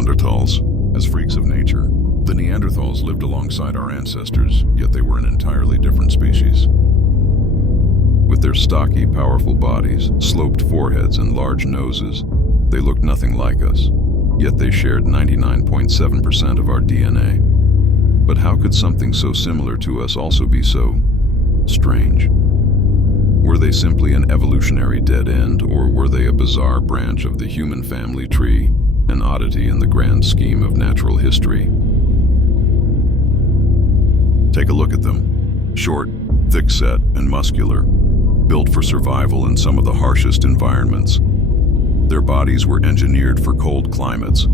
Neanderthals. As freaks of nature, the Neanderthals lived alongside our ancestors, yet they were an entirely different species. With their stocky, powerful bodies, sloped foreheads, and large noses, they looked nothing like us, yet they shared 99.7% of our DNA. But how could something so similar to us also be so strange? Were they simply an evolutionary dead end, or were they a bizarre branch of the human family tree, an oddity in the grand scheme of natural history? Take a look at them. Short, thick-set, and muscular, built for survival in some of the harshest environments. Their bodies were engineered for cold climates.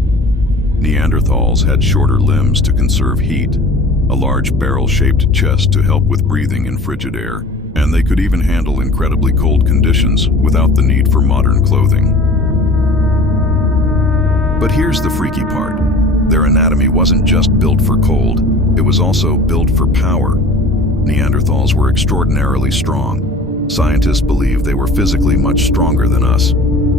Neanderthals had shorter limbs to conserve heat, a large barrel-shaped chest to help with breathing in frigid air, and they could even handle incredibly cold conditions without the need for modern clothing. But here's the freaky part. Their anatomy wasn't just built for cold, it was also built for power. Neanderthals were extraordinarily strong. Scientists believe they were physically much stronger than us.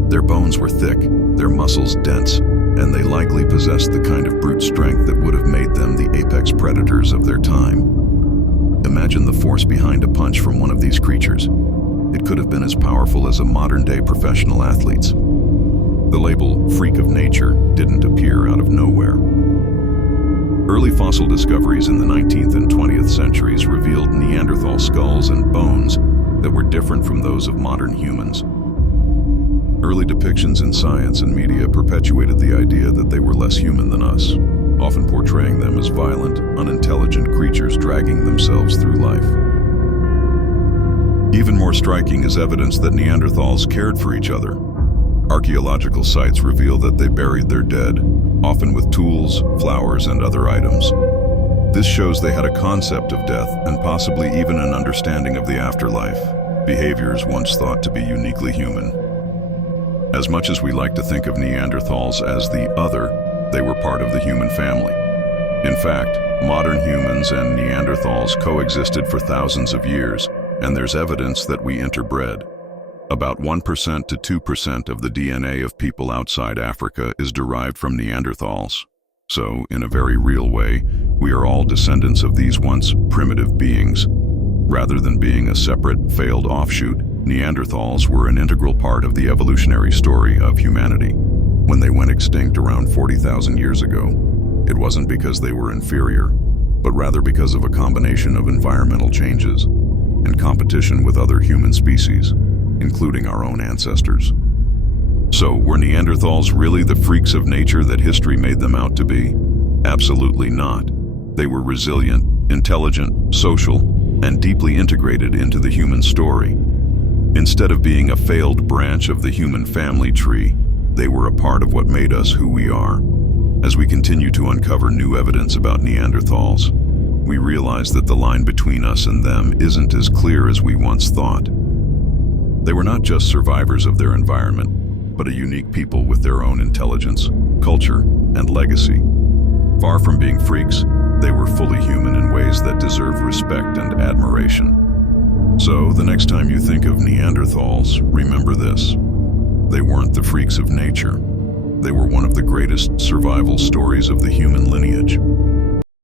Their bones were thick, their muscles dense, and they likely possessed the kind of brute strength that would have made them the apex predators of their time. Imagine the force behind a punch from one of these creatures. It could have been as powerful as a modern-day professional athlete's. The label "freak of nature" didn't appear out of nowhere. Early fossil discoveries in the 19th and 20th centuries revealed Neanderthal skulls and bones that were different from those of modern humans. Early depictions in science and media perpetuated the idea that they were less human than us, often portraying them as violent, unintelligent creatures dragging themselves through life. Even more striking is evidence that Neanderthals cared for each other. Archaeological sites reveal that they buried their dead, often with tools, flowers, and other items. This shows they had a concept of death and possibly even an understanding of the afterlife, behaviors once thought to be uniquely human. As much as we like to think of Neanderthals as the other, they were part of the human family. In fact, modern humans and Neanderthals coexisted for thousands of years, and there's evidence that we interbred. About 1% to 2% of the DNA of people outside Africa is derived from Neanderthals. So, in a very real way, we are all descendants of these once primitive beings. Rather than being a separate, failed offshoot, Neanderthals were an integral part of the evolutionary story of humanity. When they went extinct around 40,000 years ago, it wasn't because they were inferior, but rather because of a combination of environmental changes and competition with other human species, including our own ancestors. So, were Neanderthals really the freaks of nature that history made them out to be? Absolutely not. They were resilient, intelligent, social, and deeply integrated into the human story. Instead of being a failed branch of the human family tree, they were a part of what made us who we are. As we continue to uncover new evidence about Neanderthals, we realize that the line between us and them isn't as clear as we once thought. They were not just survivors of their environment, but a unique people with their own intelligence, culture, and legacy. Far from being freaks, they were fully human in ways that deserve respect and admiration. So, the next time you think of Neanderthals, remember this. They weren't the freaks of nature. They were one of the greatest survival stories of the human lineage.